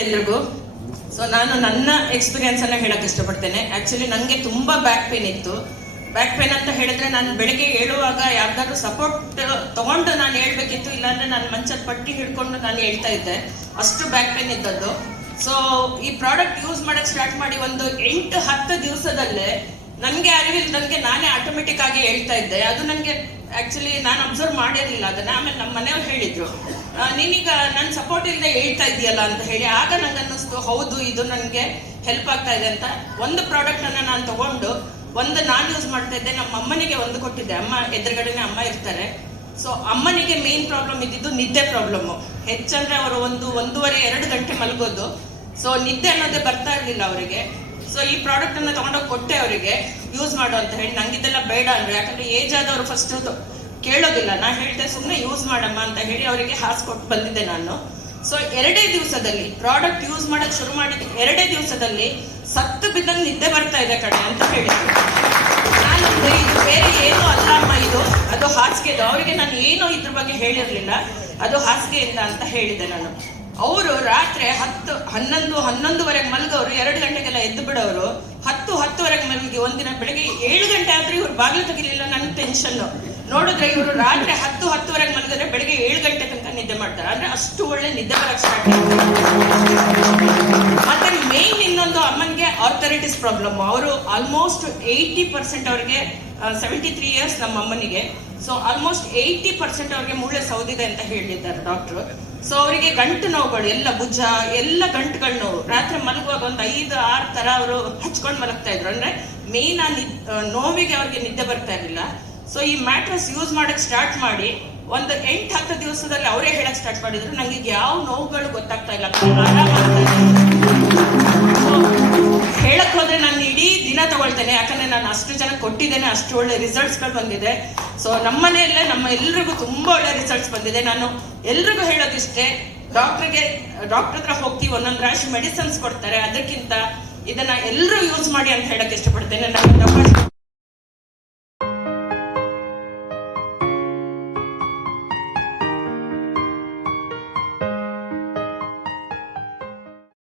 ಎಲ್ರಿಗೂ. ಸೊ ನಾನು ನನ್ನ ಎಕ್ಸ್ಪೀರಿಯನ್ಸ್ ಅನ್ನ ಹೇಳಕ್ ಇಷ್ಟಪಡ್ತೇನೆ. ಆಕ್ಚುಲಿ ನನಗೆ ತುಂಬಾ ಬ್ಯಾಕ್ ಪೇನ್ ಇತ್ತು. ಬ್ಯಾಕ್ ಪೇನ್ ಅಂತ ಹೇಳಿದ್ರೆ ನಾನು ಬೆಳಿಗ್ಗೆ ಏಳುವಾಗ ಯಾವ್ದಾದ್ರು ಸಪೋರ್ಟ್ ತಗೊಂಡು ನಾನು ಹೇಳ್ಬೇಕಿತ್ತು, ಇಲ್ಲಾಂದ್ರೆ ನಾನು ಮಂಚದ ಪಟ್ಟಿ ಹಿಡ್ಕೊಂಡು ನಾನು ಹೇಳ್ತಾ ಇದ್ದೆ, ಅಷ್ಟು ಬ್ಯಾಕ್ ಪೇನ್ ಇದ್ದದ್ದು. ಸೊ ಈ ಪ್ರಾಡಕ್ಟ್ ಯೂಸ್ ಮಾಡಕ್ ಸ್ಟಾರ್ಟ್ ಮಾಡಿ ಒಂದು 8-10 ದಿವಸದಲ್ಲೇ ನನಗೆ ಅರಿವಿಲ್ದಂಗೆ ನಾನೇ ಆಟೋಮೆಟಿಕ್ ಆಗಿ ಹೇಳ್ತಾ ಇದ್ದೆ. ಅದು ನನಗೆ ಆಕ್ಚುಲಿ ನಾನು ಅಬ್ಸರ್ವ್ ಮಾಡಿರಲಿಲ್ಲ ಅದನ್ನ. ಆಮೇಲೆ ನಮ್ಮ ಮನೆಯವ್ರು ಹೇಳಿದ್ರು, ನೀನೀಗ ನನ್ನ ಸಪೋರ್ಟ್ ಇಲ್ಲದೆ ಹೇಳ್ತಾ ಇದೆಯಲ್ಲ ಅಂತ ಹೇಳಿ. ಆಗ ನಂಗೆ ಅನ್ನಿಸ್ತು, ಹೌದು ಇದು ನನಗೆ ಹೆಲ್ಪ್ ಆಗ್ತಾ ಇದೆ ಅಂತ. ಒಂದು ಪ್ರಾಡಕ್ಟ್ ಅನ್ನ ನಾನು ತಗೊಂಡು ನಾನು ಯೂಸ್ ಮಾಡ್ತಾ ಇದ್ದೆ, ನಮ್ಮ ಅಮ್ಮನಿಗೆ ಒಂದು ಕೊಟ್ಟಿದ್ದೆ. ಅಮ್ಮ ಎದುರುಗಡೆನೆ ಅಮ್ಮ ಇರ್ತಾರೆ. ಸೊ ಅಮ್ಮನಿಗೆ ಮೇನ್ ಪ್ರಾಬ್ಲಮ್ ಇದ್ದಿದ್ದು ನಿದ್ದೆ ಪ್ರಾಬ್ಲಮ್. ಹೆಚ್ಚಂದ್ರೆ ಅವರು 1-1.5-2 ಗಂಟೆ ಮಲಗೋದು. ಸೊ ನಿದ್ದೆ ಅನ್ನೋದೇ ಬರ್ತಾ ಇರ್ಲಿಲ್ಲ ಅವರಿಗೆ. ಸೊ ಈ ಪ್ರಾಡಕ್ಟ್ ಅನ್ನ ತಗೊಂಡೋಗಿ ಕೊಟ್ಟೆ ಅವರಿಗೆ, ಯೂಸ್ ಮಾಡು ಅಂತ ಹೇಳಿ. ನಂಗಿದೆಲ್ಲ ಬೇಡ ಅಂದ್ರೆ, ಯಾಕಂದ್ರೆ ಏಜ್ ಆದವರು ಫಸ್ಟ್ ಕೇಳೋದಿಲ್ಲ. ನಾ ಹೇಳ್ದೆ ಸುಮ್ಮನೆ ಯೂಸ್ ಮಾಡಮ್ಮ ಅಂತ ಹೇಳಿ ಅವರಿಗೆ ಹಾಸ್ಕೊಟ್ಟು ಬಂದಿದ್ದೆ ನಾನು. ಸೊ 2 ದಿವಸದಲ್ಲಿ ಪ್ರಾಡಕ್ಟ್ ಯೂಸ್ ಮಾಡಕ್ ಶುರು ಮಾಡಿದ 2 ದಿವಸದಲ್ಲಿ ಸತ್ತು ಬಿದ್ದಂಗೆ ನಿದ್ದೆ ಬರ್ತಾ ಇದೆ ಕಡೆ ಅಂತ ಹೇಳಿದ್ರು. ನಾನು ಇದು ಬೇರೆ ಏನು ಅಲ್ಲ ಅಮ್ಮ, ಅದು ಹಾಸಿಗೆದು. ಅವರಿಗೆ ನಾನು ಏನೋ ಇದ್ರ ಬಗ್ಗೆ ಹೇಳಿರ್ಲಿಲ್ಲ, ಅದು ಹಾಸಿಗೆಯಿಂದ ಅಂತ ಹೇಳಿದೆ ನಾನು. ಅವರು ರಾತ್ರಿ 10-11-11ವರೆಗೆ ಮಲಗೋರು, 2 ಗಂಟೆಗೆಲ್ಲ ಎದ್ದು ಬಿಡೋರು. 10-10ವರೆಗೆ ಮಲಗಿ ಒಂದಿನ ಬೆಳಗ್ಗೆ 7 ಗಂಟೆ ಆದ್ರೆ ಇವ್ರು ಬಾಗಿಲು ತೆಗಿಲಿಲ್ಲ. ನನ್ ಟೆನ್ಷನ್ ನೋಡಿದ್ರೆ ಇವರು ರಾತ್ರಿ 10-10ವರೆಗೆ ಮಲಗಿದ್ರೆ ಬೆಳಗ್ಗೆ 7 ಗಂಟೆ ತನಕ ನಿದ್ದೆ ಮಾಡ್ತಾರೆ. ಅಂದ್ರೆ ಅಷ್ಟು ಒಳ್ಳೆ ನಿದ್ದೆ ಬರಕ್ ಸ್ಟಾರ್ಟ್ ಆಗಿದೆ. ಮತ್ತೆ ಮೇನ್ ಇನ್ನೊಂದು, ಅಮ್ಮನ್ಗೆ ಆರ್ಥರೈಟಿಸ್ ಪ್ರಾಬ್ಲಮ್. ಅವರು ಆಲ್ಮೋಸ್ಟ್ 80% ಅವ್ರಿಗೆ 73 ಇಯರ್ಸ್ ನಮ್ಮ ಅಮ್ಮನಿಗೆ. ಸೊ ಆಲ್ಮೋಸ್ಟ್ 80% ಅವ್ರಿಗೆ ಮೂಳೆ ಸೌದಿದೆ ಅಂತ ಹೇಳಿದ್ದಾರೆ ಡಾಕ್ಟ್ರು. ಸೊ ಅವರಿಗೆ ಗಂಟು ನೋವುಗಳು ಎಲ್ಲ, ಭುಜ ಎಲ್ಲ ಗಂಟುಗಳ ನೋವು. ರಾತ್ರಿ ಮಲಗುವಾಗ ಒಂದು 5-6 ತರ ಅವರು ಹಚ್ಕೊಂಡು ಮಲಗ್ತಾ ಇದ್ರು. ಅಂದ್ರೆ ಮೇನ್ ಆ ನೋವಿಗೆ ಅವ್ರಿಗೆ ನಿದ್ದೆ ಬರ್ತಾ ಇರಲಿಲ್ಲ. ಸೊ ಈ ಮ್ಯಾಟ್ರಸ್ ಯೂಸ್ ಮಾಡಕ್ ಸ್ಟಾರ್ಟ್ ಮಾಡಿ ಒಂದು 8-10 ದಿವಸದಲ್ಲಿ ಅವರೇ ಹೇಳಕ್ ಸ್ಟಾರ್ಟ್ ಮಾಡಿದ್ರು, ನಂಗೆ ಯಾವ ನೋವುಗಳು ಗೊತ್ತಾಗ್ತಾ ಇಲ್ಲ, ಹೇಳಕ್ ಹೋದ್ರೆ ನಾನು ಇಡೀ ದಿನ ತಗೊಳ್ತೇನೆ. ಯಾಕಂದ್ರೆ ನಾನು ಅಷ್ಟು ಜನ ಕೊಟ್ಟಿದ್ದೇನೆ, ಅಷ್ಟು ಒಳ್ಳೆ ರಿಸಲ್ಟ್ಸ್ ಗಳು ಬಂದಿದೆ. ಸೊ ನಮ್ಮ ಮನೆಯಲ್ಲೇ ನಮ್ಮ ಎಲ್ರಿಗೂ ತುಂಬಾ ಒಳ್ಳೆ ರಿಸಲ್ಟ್ಸ್ ಬಂದಿದೆ. ನಾನು ಎಲ್ರಿಗೂ ಹೇಳೋದಿಷ್ಟೇ, ಡಾಕ್ಟರ್ ಹತ್ರ ಹೋಗ್ತೀವಿ, ಒಂದೊಂದು ರಾಶಿ ಮೆಡಿಸಿನ್ಸ್ ಕೊಡ್ತಾರೆ. ಅದಕ್ಕಿಂತ ಇದನ್ನ ಎಲ್ಲರೂ ಯೂಸ್ ಮಾಡಿ ಅಂತ ಹೇಳಕ್ ಇಷ್ಟಪಡ್ತೇನೆ.